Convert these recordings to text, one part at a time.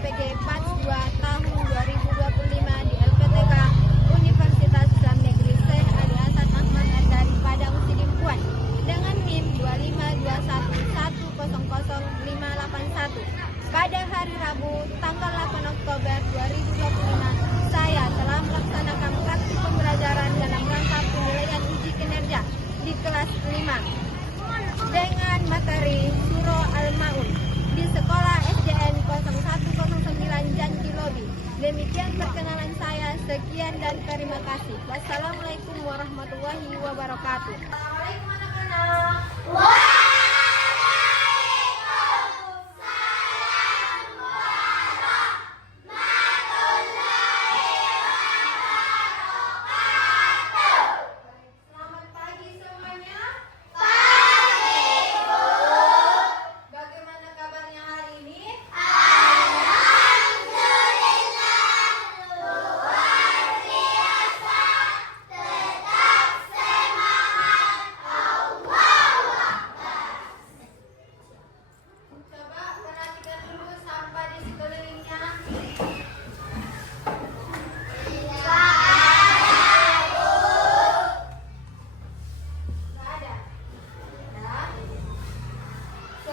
PG Batch 2 tahun 2025 di LPTK Universitas Islam Negeri Syekh Ali Hasan Ahmad dari Padang Sidimpuan dengan NIM 25211000581. Pada hari Rabu tanggal 8 Oktober 2025, saya telah melaksanakan praktik pembelajaran dalam rangka penilaian uji kinerja di kelas 5 dengan materi Surah Al-Maun di sekolah SDN 0109 Janji Lobi. Demikian perkenalan saya. Sekian dan terima kasih. Wassalamualaikum warahmatullahi wabarakatuh. Assalamualaikum anak-anak.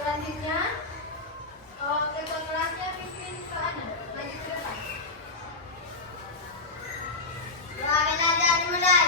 Selanjutnya, ketua kelasnya pimpin ke Ana, maju ke depan. Doa belajar dimulai.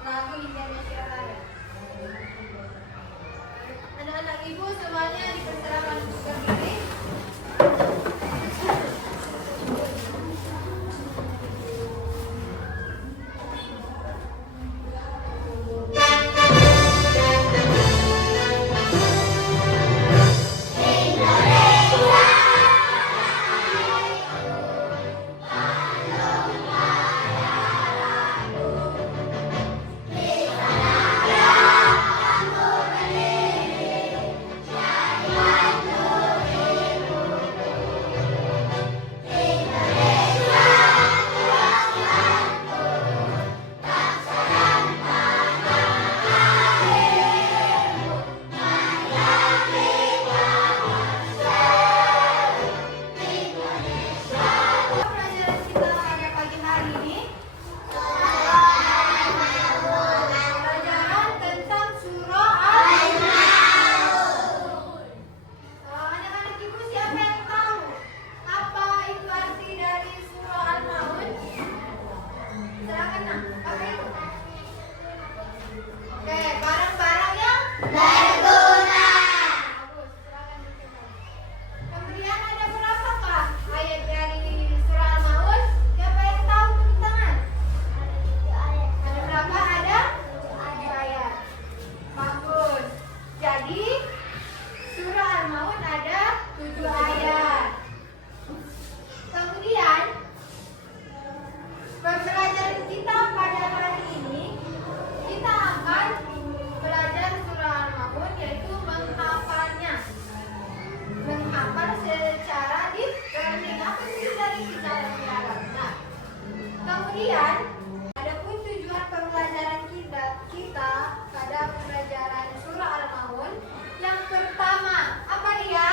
Lagu Indonesia Raya. Anak-anak ibu semuanya dipersilakan untuk berdiri. Jaya 7 ayat. Kemudian pembelajaran kita pada hari ini, kita akan belajar surah Al-Maun, yaitu menghafalnya. Menghafal secara di-learning. Apa itu dari secara dialog? Nah, kemudian adapun tujuan pembelajaran kita pada pembelajaran surah Al-Maun, yang pertama apa dia?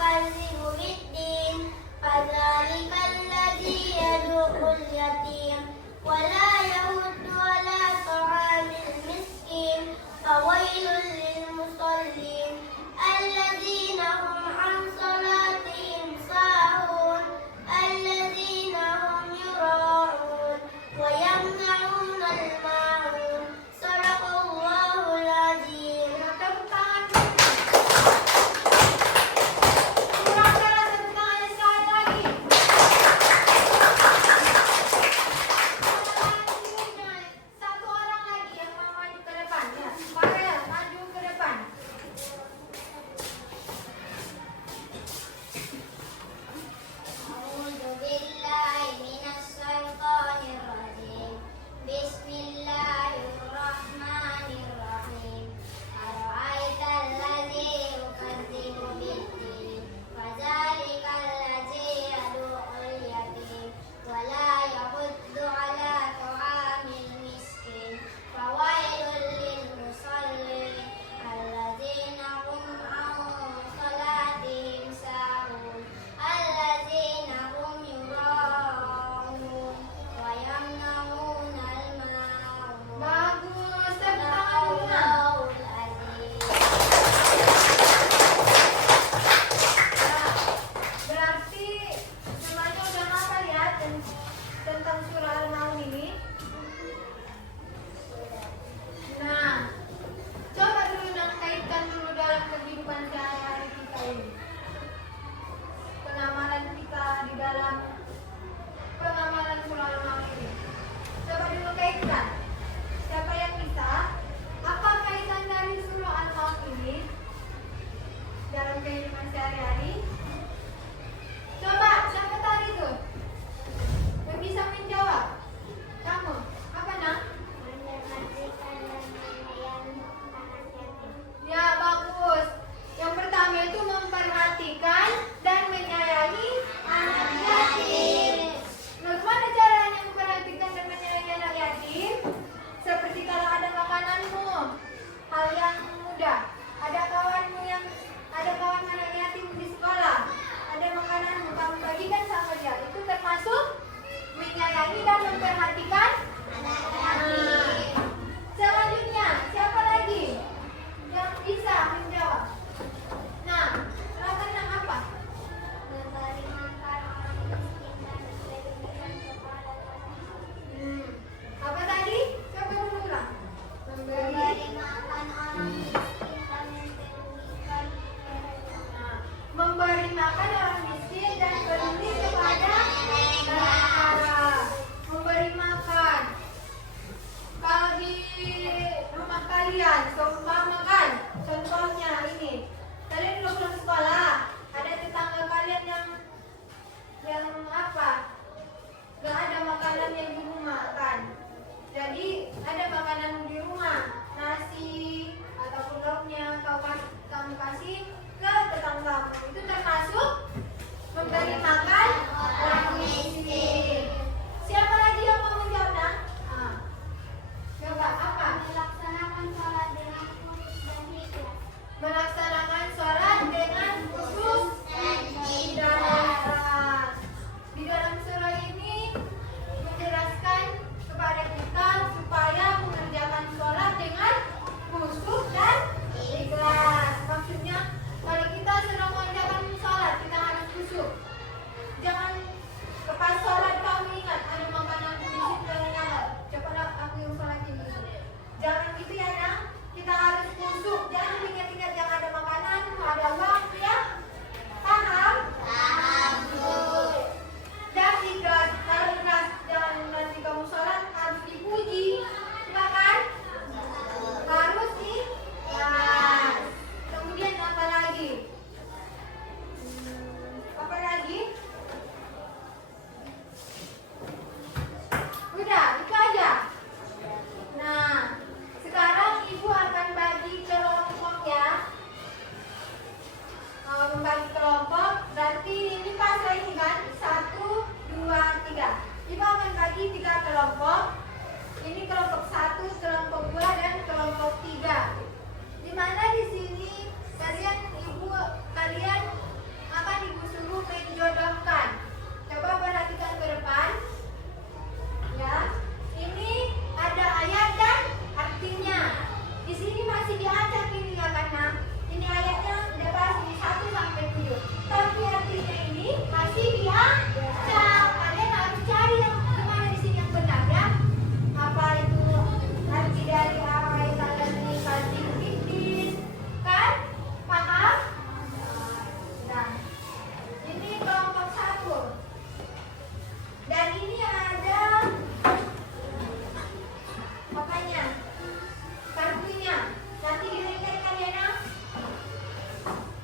يكذب بالدين فذلك الذي يدعو اليتيم ولا يود على طعام المسكين فويل للمصلين الذين هم عن صلاتهم ساهون الذين هم يراءون ويمنعون الماعون صدق الله العظيم. Satu orang lagi yang mau maju ke depan ya. Farel, maju ke depan. أعوذ بالله من الشيطان الرجيم بسم الله الرحمن الرحيم أرأيت الذي يكذب بالدين فذلك الذي يدعو اليتيم ولا يحض على طعام المسكين فويل للمصلين الذين هم عن صلاتهم ساهون الذين هم يراءون ويمنعون الماعون Bagus, tepuk صدق tangan bunga. الله العظيم. Berarti semuanya udah hafal ya tentang surah Al-Maun ini. Nah, coba dulu kaitkan dulu dalam kehidupan sehari-hari kita ini. Pengamalan kita di dalam pengamalan surah Al-Maun ini. Coba dulu kaitkan. Siapa yang bisa? Apa kaitan dari surah Al-Maun ini dalam kehidupan sehari-hari? Coba, siapa tadi tuh? Yang bisa menjawab? Kamu? Apa nak? Ya, bagus. Yang pertama itu memperhatikan dan menyayangi anak yatim. Nah, gimana caranya memperhatikan dan menyayangi anak yatim? Seperti kalau ada makananmu, hal yang mudah. Ada kawan anak yatim di sekolah, ada makananmu, kamu bagikan sama dia. Itu termasuk menyayangi dan memperhatikan anak yatim. Selanjutnya, siapa lagi yang bisa menjawab? Nah, silakan yang apa? Memberi makan orang miskin dan memberikan kepada Apa tadi? Coba dulu ulang. memberi makan orang miskin dan memberikan Nah, memberi makan orang miskin dan peduli kepada mereka. Memberi makan. Kalau di rumah kalian, seumpama kan, contohnya ini, kalian belum pulang sekolah, ada tetangga kalian yang apa? Gak ada makanan yang di rumah kan. Jadi ada makanan di rumah, nasi ataupun lauknya kamu kasih ke tetanggamu. Itu termasuk memberi makan orang miskin. Siapa lagi yang mau menjawab? Nah? Coba apa? melaksanakan sholat dengan khusyuk dan ikhlas. Melaksanakan sholat dengan khusyuk dan ikhlas. Di dalam surah ini menjelaskan kepada kita supaya mengerjakan sholat dengan khusyuk dan ikhlas. Maksudnya kalau kita sedang mengerjakan sholat kita harus khusyuk. Jangan pas sholat kamu ingat ada makanan di situ dan nyala. Cepatlah aku yang sholat ini. Jangan gitu ya nak. Kita harus khusyuk. Jangan ingat-ingat yang ada makanan, ada waktu ya. Paham? Paham, Bu. Dan ikhlas. Kalau ikhlas jangan nanti kamu sholat harus dipuji. Ya kan? Harus ikhlas. Kemudian apa lagi? Apa lagi? Udah, itu aja. Nah, sekarang ibu akan bagi kelompok ya. Membagi kelompok, berarti ini pas ini kan 1, 2, 3. Ibu akan bagi 3 kelompok. Ini kelompok 1, kelompok 2, dan kelompok 3. Di mana di sini kalian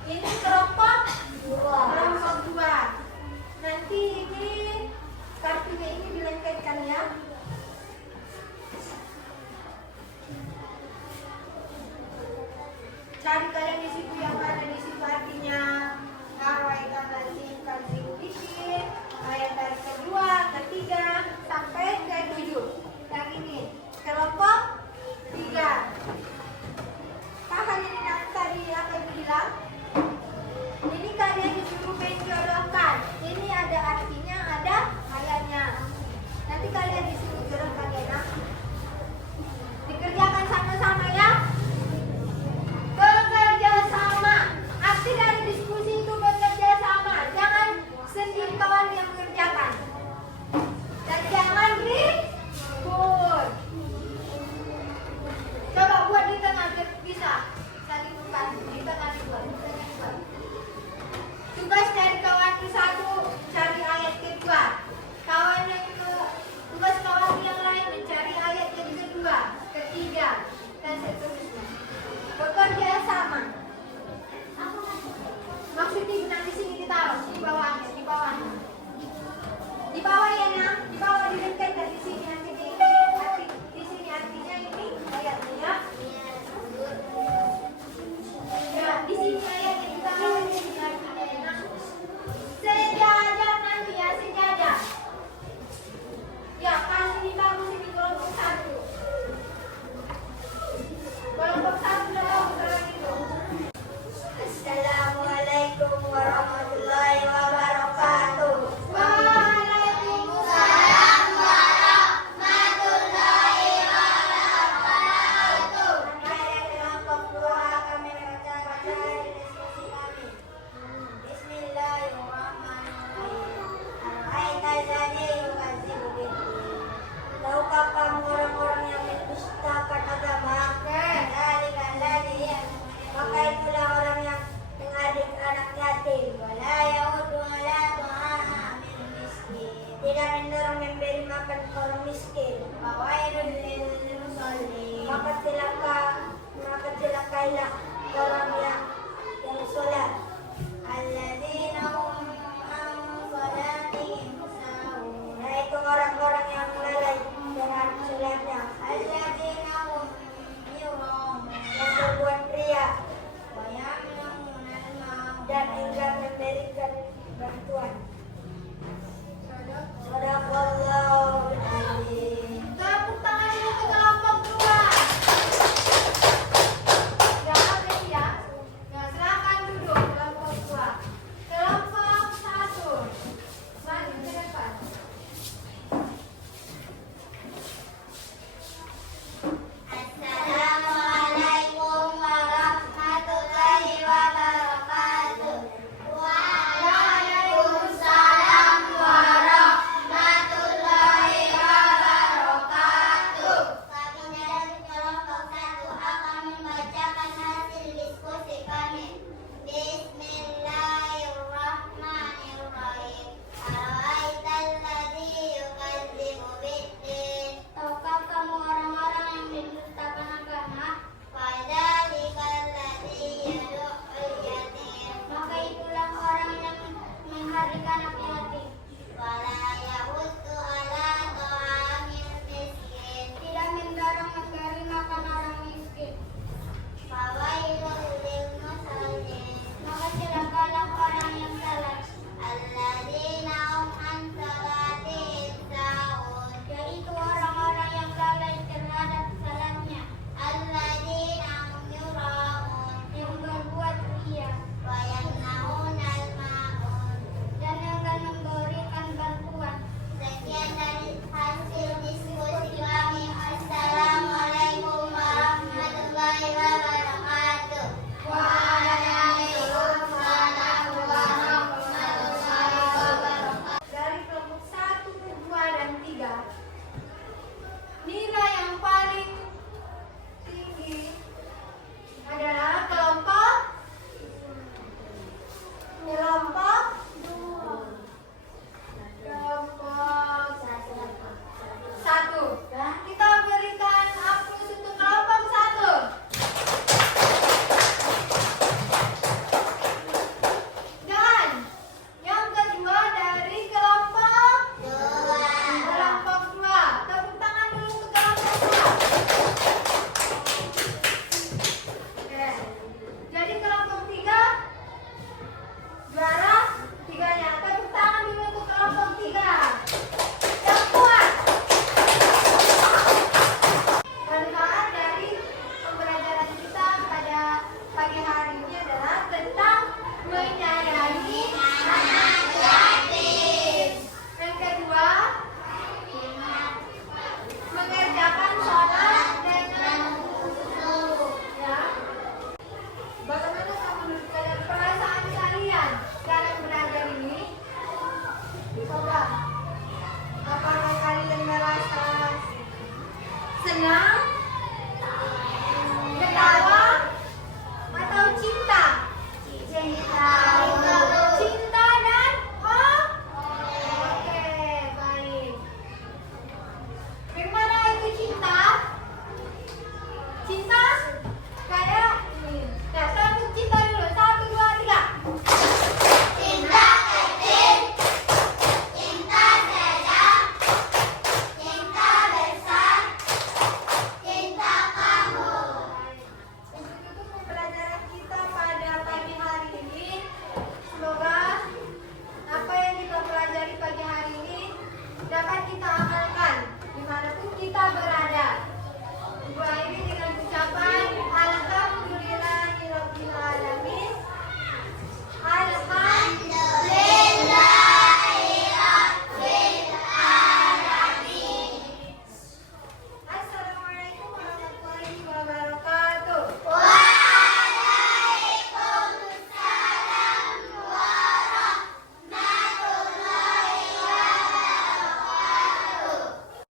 Ini kelompok kelompok 2. Nanti ini kartunya ini dilengketkan ya. Cari kalian di situ yang ada di situ artinya. Awal tanggal singkat dikit. Ayat dari kedua, ketiga sampai ke 7. Yang ini kelompok 3. Paham ini tadi apa yang bilang? Ini kalian disuruh menjodohkan. Ini ada artinya, ada ayatnya. Nanti kalian disuruh jodohkan ya. Dikerjakan sama-sama ya. Bekerja sama. Arti dari diskusi itu bekerja sama. Jangan sendiri kawan yang mengerjakan. Dan jangan ribut. Coba buat di tengah bisa. Saling membantu di tengah dibuat. Tugas dari kawan ke 1 cari ayat kedua. Kawan yang ke tugas kawan yang lain mencari ayat yang kedua, ketiga, dan seterusnya. Bekerja sama. Maksudnya benar di sini ditaruh di bawahnya, di bawahnya. Di bawah ya nak, di bawah dilengketkan di sini nanti di sini artinya ini ayatnya ya. Ya, di sini ayatnya kita tahu di sini artinya ya nak. Sejajar nanti ya, sejajar. Ya, kasih ditaruh sini kelompok 1. Kelompok 1 udah tahu sekarang itu. Assalamualaikum warahmatullahi wabarakatuh. Waalaikumsalam warahmatullahi wabarakatuh. Dari kelompok 2 kami membacakan dari diskusi kami. Bismillahirrahmanirrahim. Al-Aitazani yukadzibu bid-din. Tahukah kamu orang-orang yang mendustakan agama? Dari kalladhi, maka itulah orang yang mengadik anak yatim. Wala yaudu ala ta'amil miskin. Tidak mendorong memberi makan orang miskin. Fawailun lil musallin. Maka celakailah orang yang sholat. Alladzina hum an sholatihim sahun. Yaitu orang-orang yang lalai dengan sholatnya. Alladzina hum yura'un. Yang berbuat riya. Wa ya'lamun al-ma'ruf. Dan enggan memberikan bantuan.